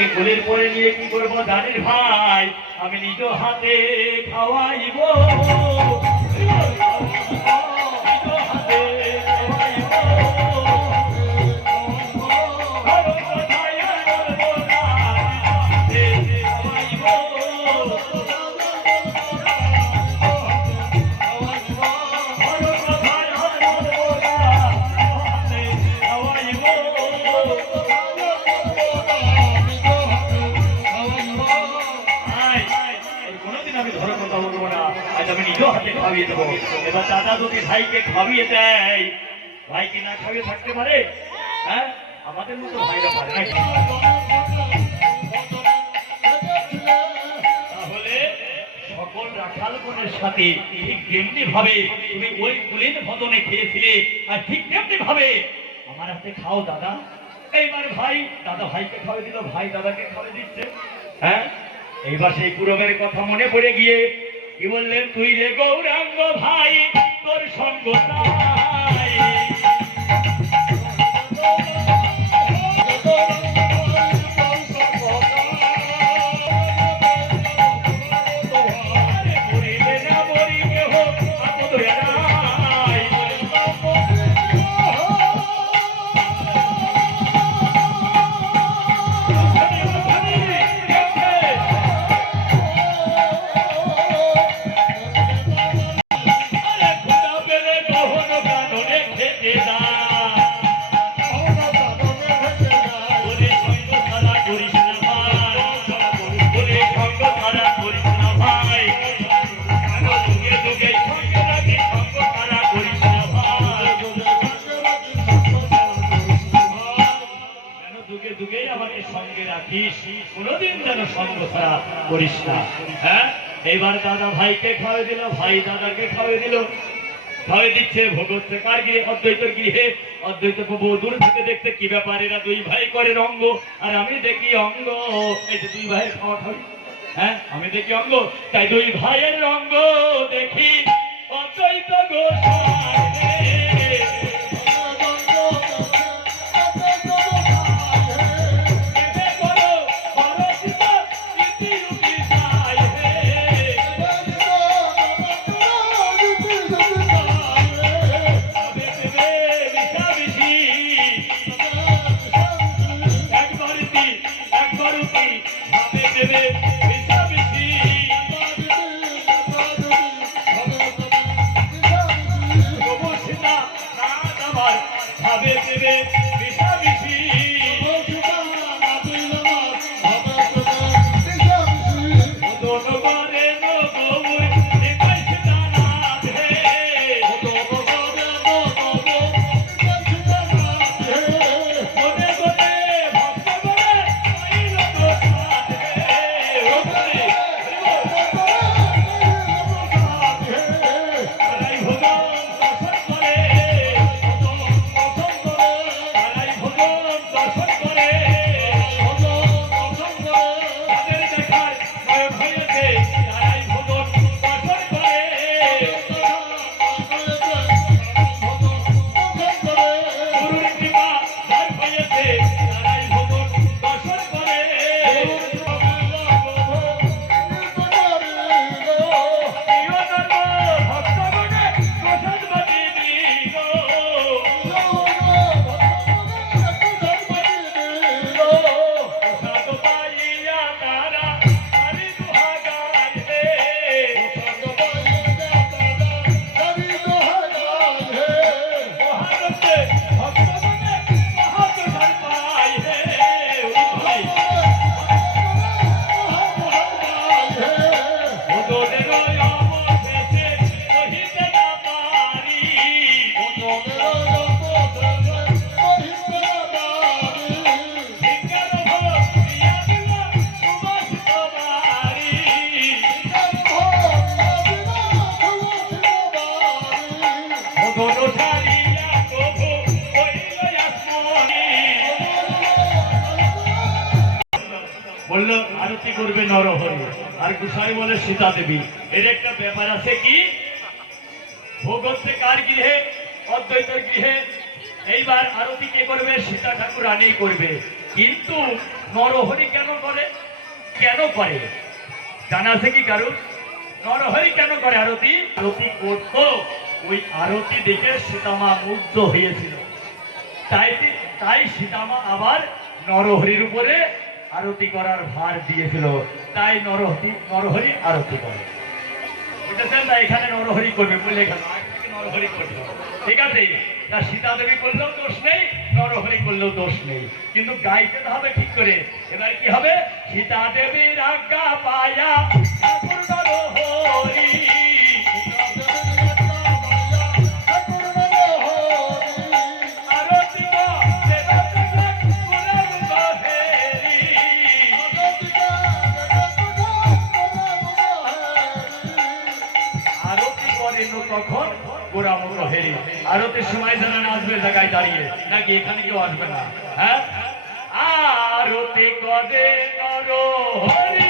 ভাইকে কোলের পরে নিয়ে কি করবো জানিস ভাই? আমি নিজ হাতে খাওয়াইব, এবার দাদা যদি ভাইকে খাওয়িয়ে দেয়, ভাইকে না খাওয়িয়ে থাকতে পারে? হ্যাঁ, আমাদের মতো ভাইরা পারে নাকি? তাহলে সকল রাখাল বোনের সাথে ঠিক তেমনি ভাবে তুমি ওই কুলীন ভদনে খেয়েছিলে, আর ঠিক তেমনি ভাবে আমার হাতে খাও দাদা। এইবার ভাই দাদা ভাইকে খাওয়াই দিল, ভাই দাদাকে খাওয়াই দিচ্ছে। হ্যাঁ, এইবার সেই পুরবের কথা মনে পড়ে গিয়ে কি বললেন? তুই রে গৌরাঙ্গ ভাই, তোর সঙ্গ নাই। এইবার দাদা ভাইকে খাওয়াই দিল, ভাই দাদাকে খাওয়াই দিল, খাওয়াই দিচ্ছে ভগৎ কার গিয়ে অদ্বৈত গৃহে। অদ্বৈত প্রভু দূর থেকে দেখতে কি ব্যাপার, এরা দুই ভাই করে অঙ্গ আর আমি দেখি অঙ্গ। এই যে দুই ভাইয়ের খাওয়া খাওয়ি, হ্যাঁ আমি দেখি অঙ্গ, তাই দুই ভাইয়ের অঙ্গ দেখি অদ্বৈত গোসাই। বললো আরতি করবে নরহরি, আর গোসাই বলে সীতা দেবী। এর একটা ব্যাপার আছে কি, ভোগ হচ্ছে কার গৃহে? অদ্বৈতের গৃহে। এইবার আরতি কে করবে? সীতা ঠাকুরানী করবে। কিন্তু নরহরি কেন করে? কেন করে জানা আছে কি কারো? নরহরি কেন করে আরতি? আরতি করতো, ওই আরতি দেখে সীতামা মুগ্ধ হয়েছিল। তাই সীতামা আবার নরহরির উপরে আরতি করার ভার দিয়েছিল। তাই নরহরি আরতি করে। বুঝেছেন না? এখানে নরহরি করবে বলে এখানে নরহরি করবে, ঠিক আছে? তা সীতা দেবী করলেও দোষ নেই, নরহরি করলেও দোষ নেই, কিন্তু গাইতে তো হবে ঠিক করে। এবার কি হবে? সীতা দেবীর আজ্ঞা পায়া নরহরি তখন গোরামুখ হেরি আরতির সময় যেন আসবে জায়গায় দাঁড়িয়ে, নাকি এখানে কেউ আসবে না? হ্যাঁ, আরতি করে নরহরি